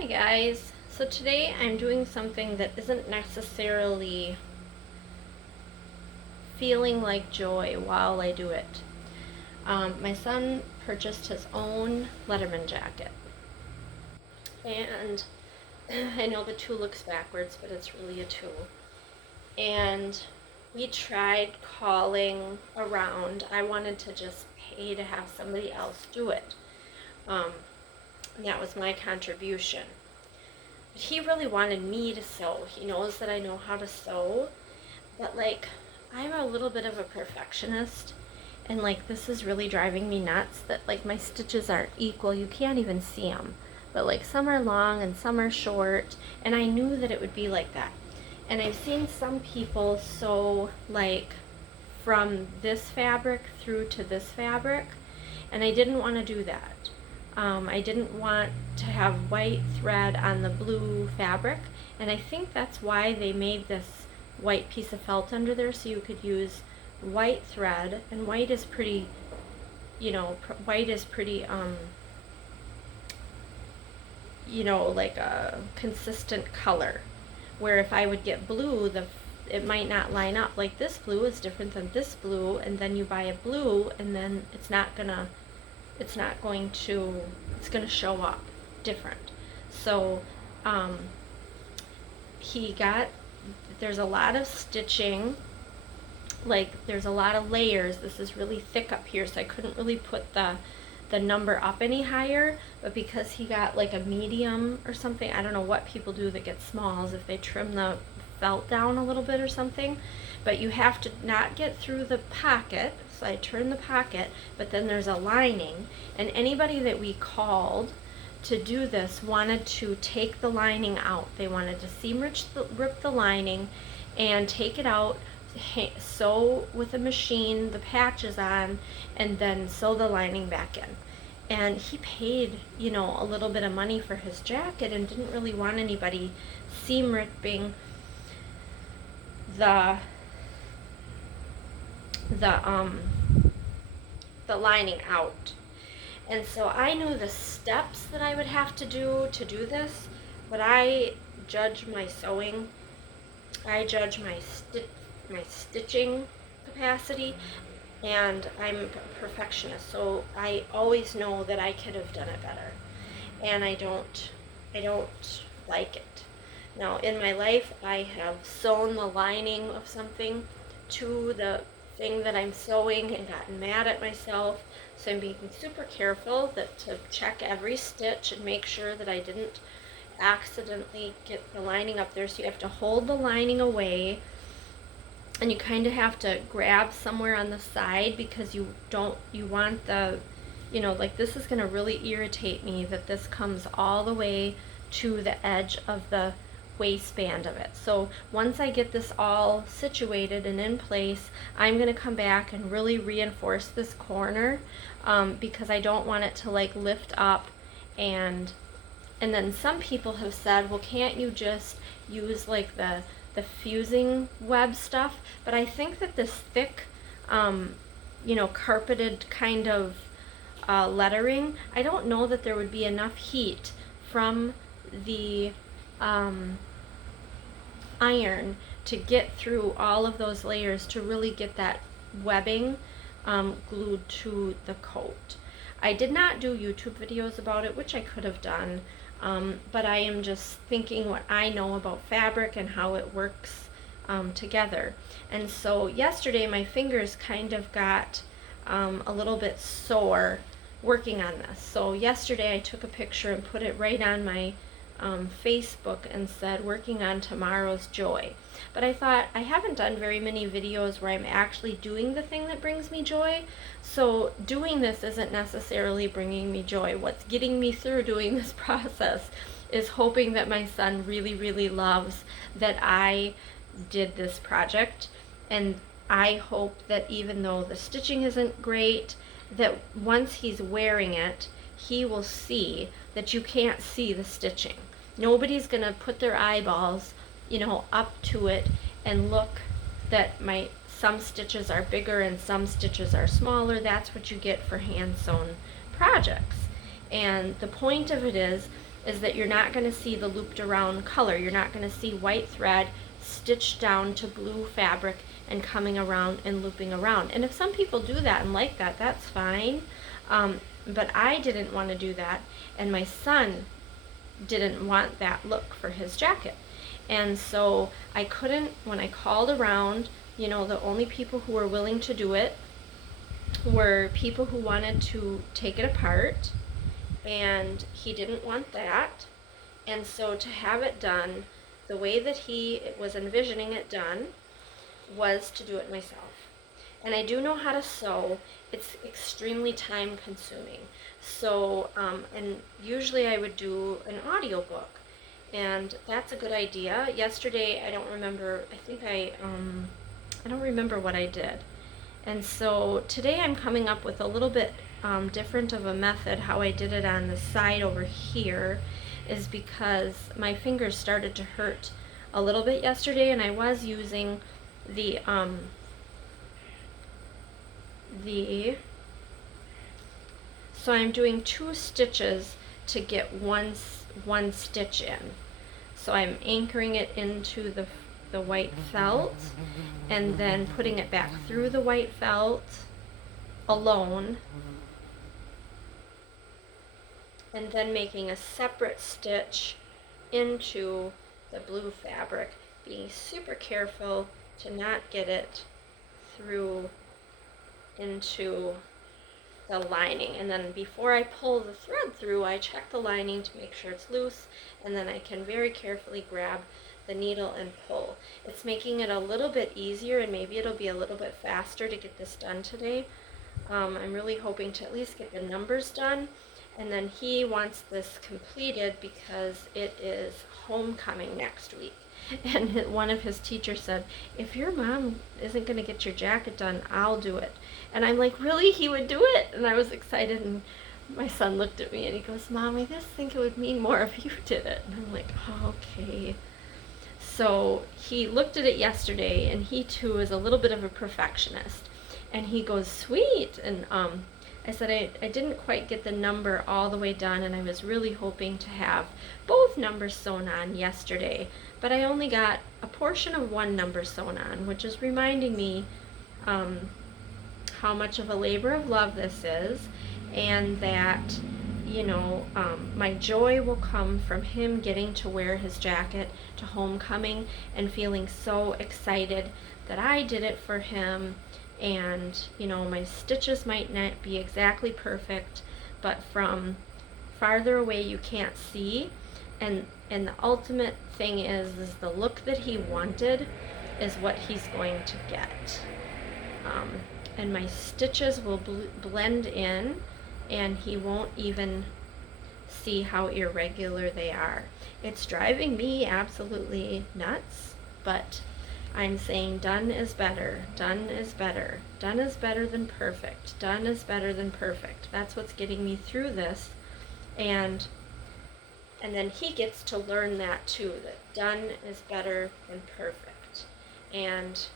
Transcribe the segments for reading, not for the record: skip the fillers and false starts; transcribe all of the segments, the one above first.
Hi guys. So today I'm doing something that isn't necessarily feeling like joy while I do it. My son purchased his own Letterman jacket. And I know the two looks backwards, but it's really a two. And we tried calling around. I wanted to just pay to have somebody else do it. And that was my contribution. But he really wanted me to sew. He knows that I know how to sew, but like I'm a little bit of a perfectionist, and like this is really driving me nuts that like my stitches aren't equal. You can't even see them, but like some are long and some are short, and I knew that it would be like that. And I've seen some people sew like from this fabric through to this fabric, and I didn't want to do that. I didn't want to have white thread on the blue fabric, and I think that's why they made this white piece of felt under there, so you could use white thread. And white is pretty, white is pretty, like a consistent color. Where if I would get blue, it might not line up. Like this blue is different than this blue, and then you buy a blue, and then it's going to show up different. So there's a lot of stitching, like there's a lot of layers. This is really thick up here, so I couldn't really put the number up any higher, but because he got like a medium or something, I don't know what people do that get smalls, if they trim the felt down a little bit or something, but you have to not get through the pocket. So I turned the pocket, but then there's a lining, and anybody that we called to do this wanted to take the lining out. They wanted to seam rip the lining and take it out, sew with a machine the patches on, and then sew the lining back in. And he paid, a little bit of money for his jacket and didn't really want anybody seam ripping the lining out. And so I knew the steps that I would have to do this, but I judge my sewing, I judge my stitching capacity, and I'm a perfectionist, so I always know that I could have done it better, and I don't like it. Now in my life I have sewn the lining of something to the thing that I'm sewing and gotten mad at myself, so I'm being super careful to check every stitch and make sure that I didn't accidentally get the lining up there. So you have to hold the lining away, and you kind of have to grab somewhere on the side, because you want the, like this is going to really irritate me that this comes all the way to the edge of the waistband of it. So once I get this all situated and in place, I'm going to come back and really reinforce this corner, because I don't want it to like lift up. And then some people have said, well, can't you just use like the fusing web stuff? But I think that this thick carpeted kind of lettering, I don't know that there would be enough heat from the iron to get through all of those layers to really get that webbing glued to the coat. I did not do YouTube videos about it, which I could have done, but I am just thinking what I know about fabric and how it works together. And so yesterday my fingers kind of got a little bit sore working on this. So yesterday I took a picture and put it right on my Facebook and said, working on tomorrow's joy. But I thought, I haven't done very many videos where I'm actually doing the thing that brings me joy, so doing this isn't necessarily bringing me joy. What's getting me through doing this process is hoping that my son really, really loves that I did this project, and I hope that even though the stitching isn't great, that once he's wearing it, he will see that you can't see the stitching. Nobody's going to put their eyeballs, up to it and look that some stitches are bigger and some stitches are smaller. That's what you get for hand sewn projects. And the point of it is is that you're not going to see the looped around color. You're not going to see white thread stitched down to blue fabric and coming around and looping around. And if some people do that and like that, that's fine. But I didn't want to do that, and my son didn't want that look for his jacket. And so I couldn't, when I called around, you know, the only people who were willing to do it were people who wanted to take it apart, and he didn't want that. And so to have it done the way that he was envisioning it done was to do it myself. And I do know how to sew. It's extremely time consuming. So, and usually I would do an audiobook, and that's a good idea. Yesterday, I don't remember, I don't remember what I did. And so today I'm coming up with a little bit different of a method. How I did it on the side over here is because my fingers started to hurt a little bit yesterday, and I was using the so I'm doing 2 stitches to get one stitch in. So I'm anchoring it into the white felt and then putting it back through the white felt alone, and then making a separate stitch into the blue fabric, being super careful to not get it through into the lining. And then before I pull the thread through, I check the lining to make sure it's loose, and then I can very carefully grab the needle and pull. It's making it a little bit easier, and maybe it'll be a little bit faster to get this done today. I'm really hoping to at least get the numbers done, and then he wants this completed because it is homecoming next week. And one of his teachers said, if your mom isn't going to get your jacket done, I'll do it. And I'm like, really? He would do it? And I was excited, and my son looked at me and he goes, Mom, I just think it would mean more if you did it. And I'm like, oh, okay. So he looked at it yesterday, and he too is a little bit of a perfectionist. And he goes, sweet. And I said I didn't quite get the number all the way done, and I was really hoping to have both numbers sewn on yesterday. But I only got a portion of one number sewn on, which is reminding me how much of a labor of love this is, and that, you know, my joy will come from him getting to wear his jacket to homecoming and feeling so excited that I did it for him. And, you know, my stitches might not be exactly perfect, but from farther away you can't see. And the ultimate thing is the look that he wanted is what he's going to get. And my stitches will blend in, and he won't even see how irregular they are. It's driving me absolutely nuts, but I'm saying done is better, done is better, done is better than perfect, done is better than perfect. That's what's getting me through this. And then he gets to learn that too, that done is better than perfect. And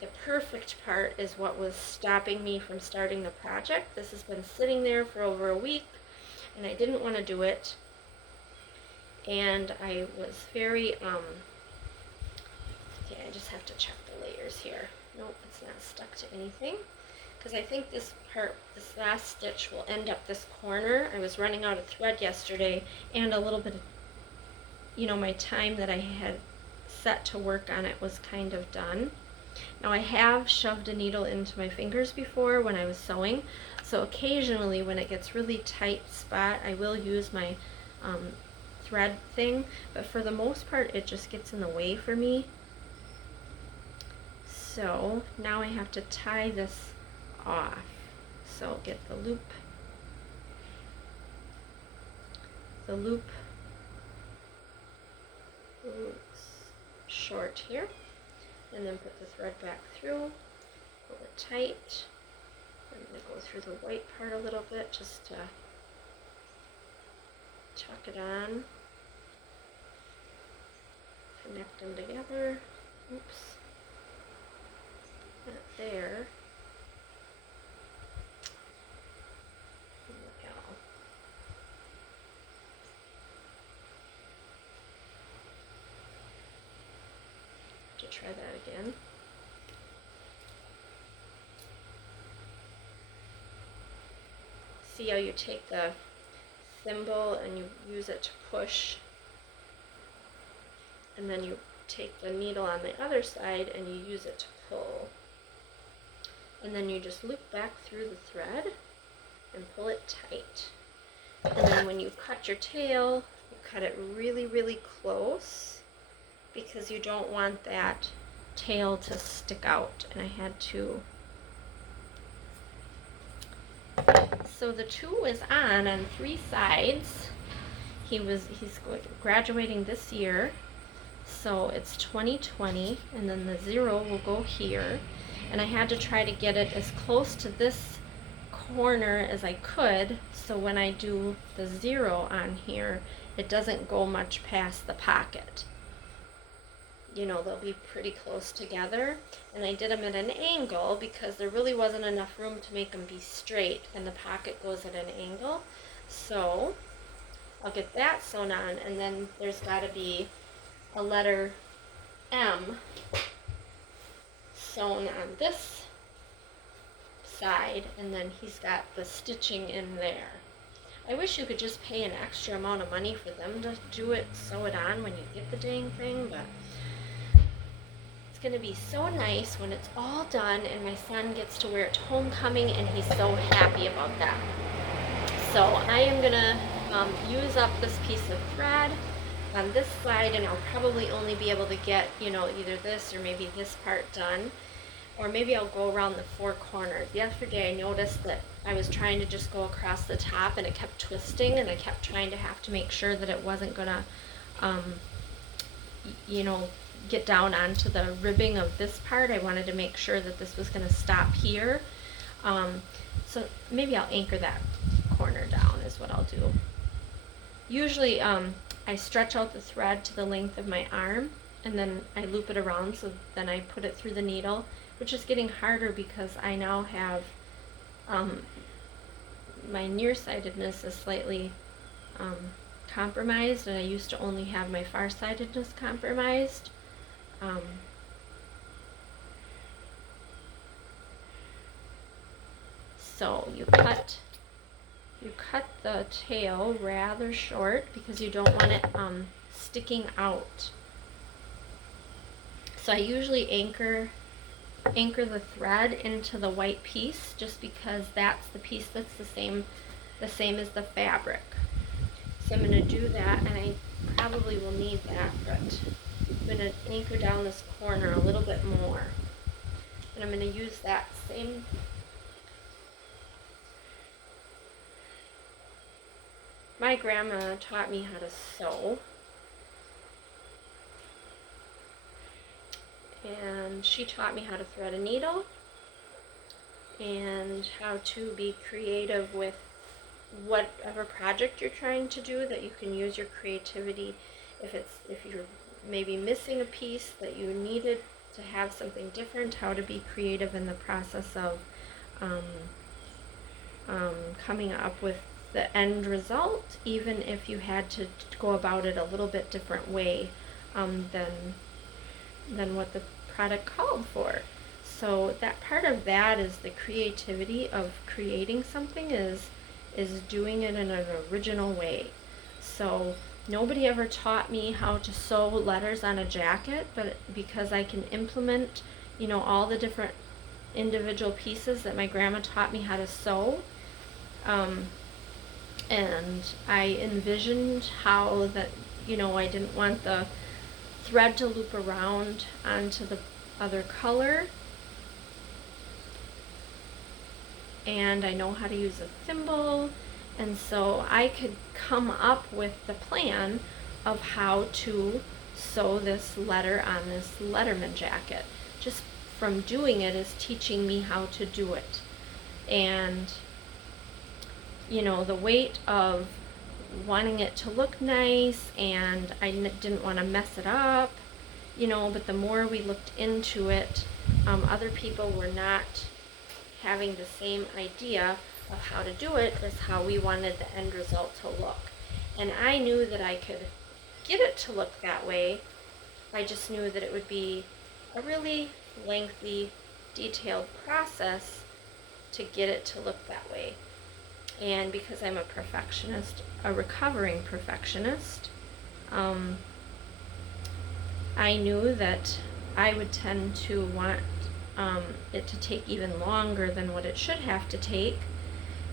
the perfect part is what was stopping me from starting the project. This has been sitting there for over a week, and I didn't want to do it. And I was very, okay, I just have to check the layers here. Nope, it's not stuck to anything. Because I think this last stitch will end up this corner. I was running out of thread yesterday, and a little bit of, you know, my time that I had set to work on it was kind of done. Now I have shoved a needle into my fingers before when I was sewing, so occasionally when it gets really tight spot, I will use my thread thing, but for the most part it just gets in the way for me. So now I have to tie this off. So get the loop short here, and then put the thread back through, pull it tight. I'm going to go through the white part a little bit just to tuck it on, connect them together. Oops, not there. try that again. See how you take the thimble and you use it to push, and then you take the needle on the other side and you use it to pull. And then you just loop back through the thread and pull it tight. And then when you cut your tail, you cut it really, really close because you don't want that tail to stick out. And I had to. So the two is on 3 sides. He's graduating this year. So it's 2020, and then the 0 will go here. And I had to try to get it as close to this corner as I could, so when I do the 0 on here, it doesn't go much past the pocket. You know, they'll be pretty close together. And I did them at an angle because there really wasn't enough room to make them be straight, and the pocket goes at an angle. So I'll get that sewn on, and then there's got to be a letter M sewn on this side, and then he's got the stitching in there. I wish you could just pay an extra amount of money for them to do it, sew it on when you get the dang thing, but it's going to be so nice when it's all done and my son gets to wear it to homecoming, and he's so happy about that. So I am going to use up this piece of thread on this side, and I'll probably only be able to get, you know, either this or maybe this part done, or maybe I'll go around the 4 corners. Yesterday I noticed that I was trying to just go across the top and it kept twisting, and I kept trying to have to make sure that it wasn't gonna you know, get down onto the ribbing of this part. I wanted to make sure that this was gonna stop here. So maybe I'll anchor that corner down is what I'll do. Usually I stretch out the thread to the length of my arm, and then I loop it around, so then I put it through the needle, which is getting harder because I now have my nearsightedness is slightly compromised, and I used to only have my farsightedness compromised. So you cut the tail rather short because you don't want it sticking out. So I usually anchor the thread into the white piece, just because that's the piece that's the same as the fabric. So I'm going to do that, and I probably will need that, but I'm going to anchor down this corner a little bit more. And I'm going to use that same My grandma taught me how to sew, and she taught me how to thread a needle and how to be creative with whatever project you're trying to do, that you can use your creativity if you're maybe missing a piece that you needed to have something different, how to be creative in the process of coming up with the end result, even if you had to go about it a little bit different way than what the product called for. So that part of that is the creativity of creating something, is doing it in an original way. So nobody ever taught me how to sew letters on a jacket, but because I can implement, you know, all the different individual pieces that my grandma taught me how to sew, and I envisioned how that, you know, I didn't want the thread to loop around onto the other color, and I know how to use a thimble, and so I could come up with the plan of how to sew this letter on this Letterman jacket. Just from doing it is teaching me how to do it. And you know, the weight of wanting it to look nice, and I didn't want to mess it up, you know, but the more we looked into it, other people were not having the same idea of how to do it as how we wanted the end result to look. And I knew that I could get it to look that way. I just knew that it would be a really lengthy, detailed process to get it to look that way. And because I'm a perfectionist, a recovering perfectionist, I knew that I would tend to want it to take even longer than what it should have to take.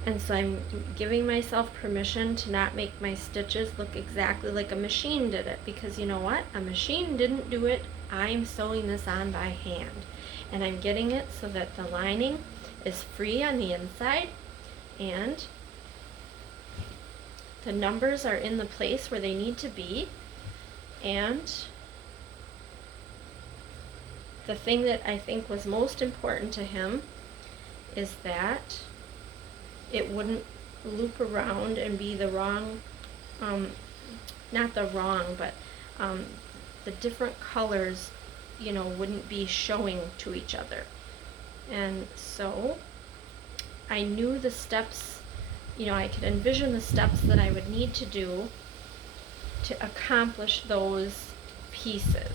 And so I'm giving myself permission to not make my stitches look exactly like a machine did it, because you know what? A machine didn't do it. I'm sewing this on by hand. And I'm getting it so that the lining is free on the inside and the numbers are in the place where they need to be. And the thing that I think was most important to him is that it wouldn't loop around and be the wrong, not the wrong, but the different colors, wouldn't be showing to each other. And so I knew the steps, I could envision the steps that I would need to do to accomplish those pieces.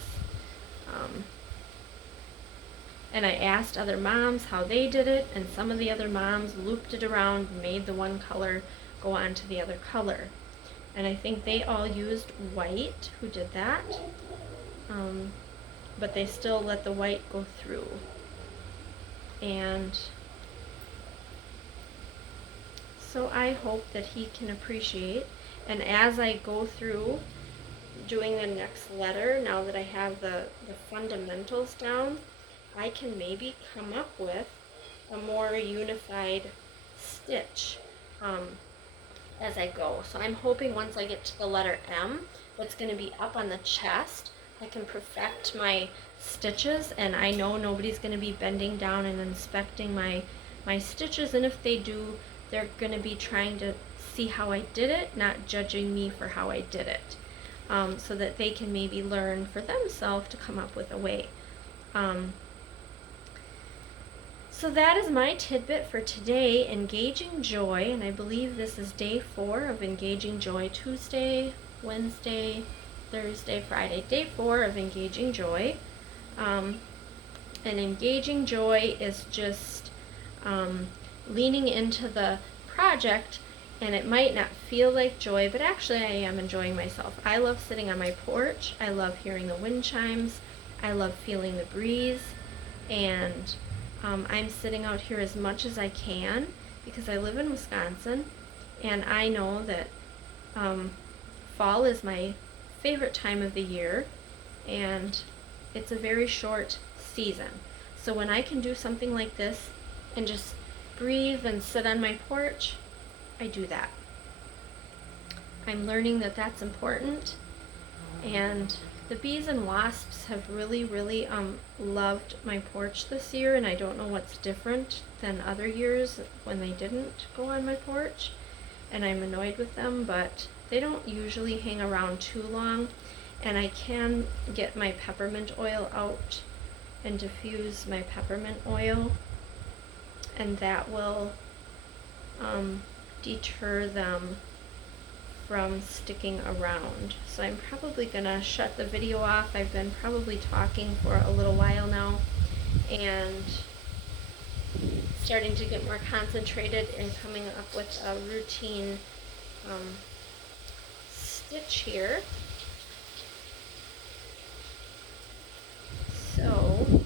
And I asked other moms how they did it, and some of the other moms looped it around and made the one color go on to the other color. And I think they all used white who did that, but they still let the white go through. And so I hope that he can appreciate, and as I go through doing the next letter, now that I have the fundamentals down, I can maybe come up with a more unified stitch as I go. So I'm hoping once I get to the letter M, what's going to be up on the chest, I can perfect my stitches, and I know nobody's going to be bending down and inspecting my stitches, and if they do, they're going to be trying to see how I did it, not judging me for how I did it, so that they can maybe learn for themselves to come up with a way. So that is my tidbit for today, Engaging Joy, and I believe this is day 4 of Engaging Joy, Tuesday, Wednesday, Thursday, Friday, day 4 of Engaging Joy. And Engaging Joy is just leaning into the project, and it might not feel like joy, but actually I am enjoying myself. I love sitting on my porch, I love hearing the wind chimes, I love feeling the breeze, and I'm sitting out here as much as I can because I live in Wisconsin, and I know that fall is my favorite time of the year, and it's a very short season. So when I can do something like this and just breathe and sit on my porch, I do that. I'm learning that that's important, and the bees and wasps have really loved my porch this year, and I don't know what's different than other years when they didn't go on my porch, and I'm annoyed with them, but they don't usually hang around too long, and I can get my peppermint oil out and diffuse my peppermint oil, and that will deter them from sticking around. So I'm probably gonna shut the video off. I've been probably talking for a little while now and starting to get more concentrated and coming up with a routine stitch here. So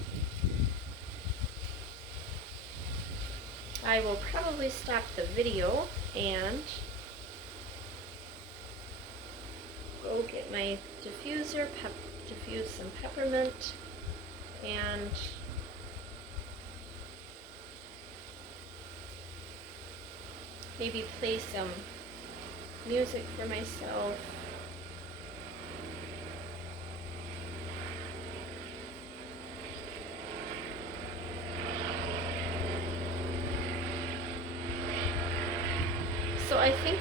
I will probably stop the video and go get my diffuser, diffuse some peppermint, and maybe play some music for myself. So I think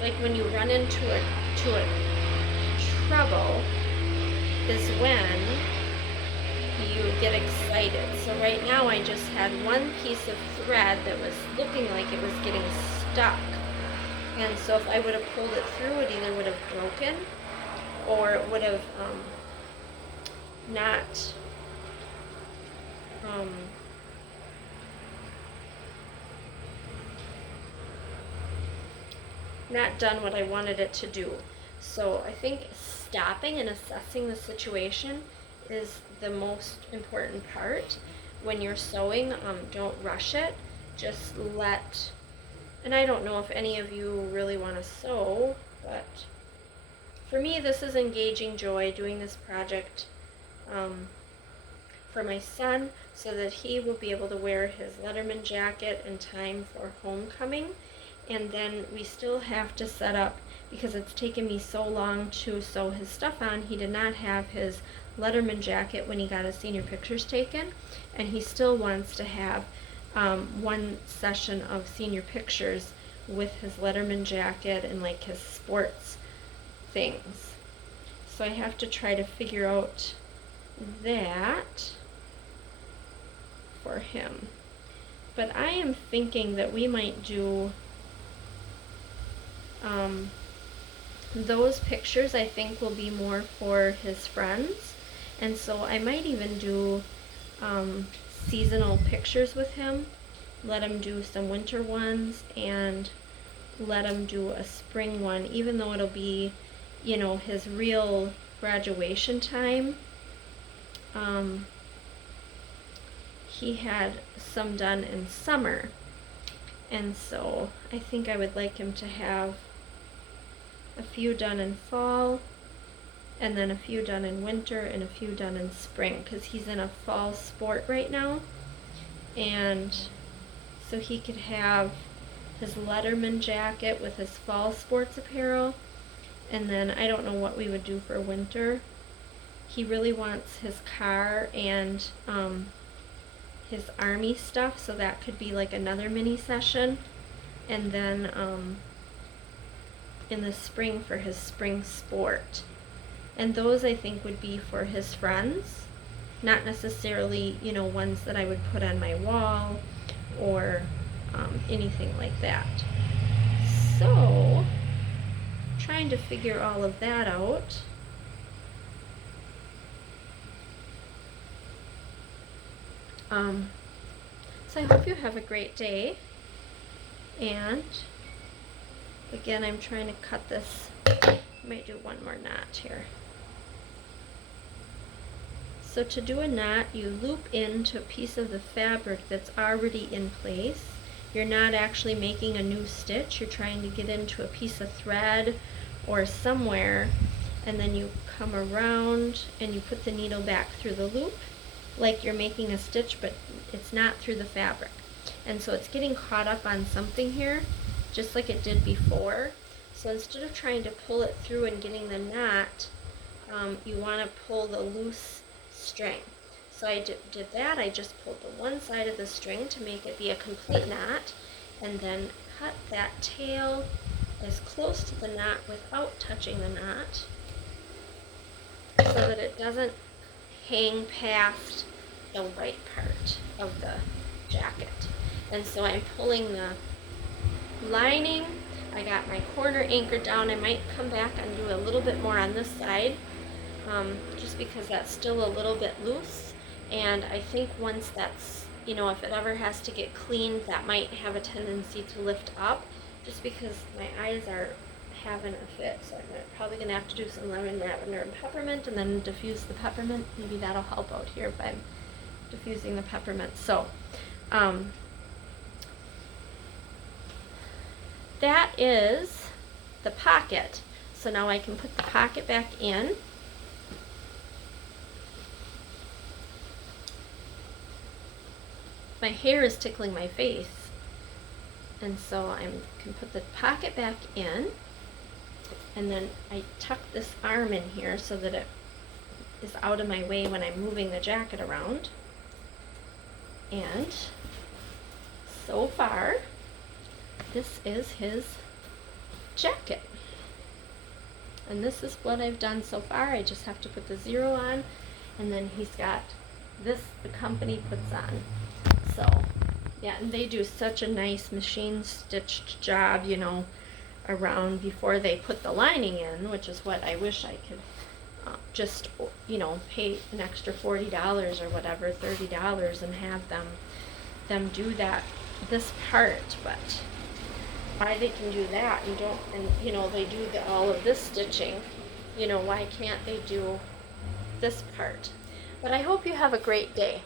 like when you run into a trouble is when you get excited. So right now I just had one piece of thread that was looking like it was getting stuck. And so if I would have pulled it through, it either would have broken or it would have not um, not done what I wanted it to do. So I think stopping and assessing the situation is the most important part. When you're sewing, don't rush it. Just let, and I don't know if any of you really want to sew, but for me, this is engaging joy, doing this project for my son so that he will be able to wear his Letterman jacket in time for homecoming. And then we still have to set up, because it's taken me so long to sew his stuff on, he did not have his Letterman jacket when he got his senior pictures taken, and he still wants to have one session of senior pictures with his Letterman jacket and like his sports things. So I have to try to figure out that for him. But I am thinking that we might do those pictures. I think will be more for his friends, and so I might even do seasonal pictures with him. Let him do some winter ones and let him do a spring one, even though it'll be, you know, his real graduation time. He had some done in summer, and so I think I would like him to have a few done in fall, and then a few done in winter, and a few done in spring, because he's in a fall sport right now. And so he could have his Letterman jacket with his fall sports apparel, and then I don't know what we would do for winter. He really wants his car and his army stuff, so that could be like another mini session. And then in the spring for his spring sport. And those I think would be for his friends, not necessarily, you know, ones that I would put on my wall or anything like that. So, trying to figure all of that out. So I hope you have a great day, and again, I'm trying to cut this. I might do one more knot here. So to do a knot, you loop into a piece of the fabric that's already in place. You're not actually making a new stitch. You're trying to get into a piece of thread or somewhere, and then you come around and you put the needle back through the loop like you're making a stitch, but it's not through the fabric. And so it's getting caught up on something here, just like it did before. So instead of trying to pull it through and getting the knot, you want to pull the loose string. So I did that. I just pulled the one side of the string to make it be a complete knot, and then cut that tail as close to the knot without touching the knot, so that it doesn't hang past the right part of the jacket. And so I'm pulling the lining. I got my corner anchored down. I might come back and do a little bit more on this side, just because that's still a little bit loose. And I think once that's, you know, if it ever has to get cleaned, that might have a tendency to lift up, just because my eyes are having a fit. So I'm probably going to have to do some lemon, lavender, and peppermint, and then diffuse the peppermint. Maybe that'll help out here if I'm diffusing the peppermint. So that is the pocket. So now I can put the pocket back in. My hair is tickling my face, and so I can put the pocket back in, and then I tuck this arm in here so that it is out of my way when I'm moving the jacket around. And so far, this is his jacket. And this is what I've done so far. I just have to put the 0 on, and then he's got this the company puts on. So, yeah, and they do such a nice machine stitched job, you know, around before they put the lining in, which is what I wish I could just, pay an extra $40 or whatever, $30, and have them do this part. But why they can do that and don't, and they do all of this stitching, why can't they do this part? But I hope you have a great day.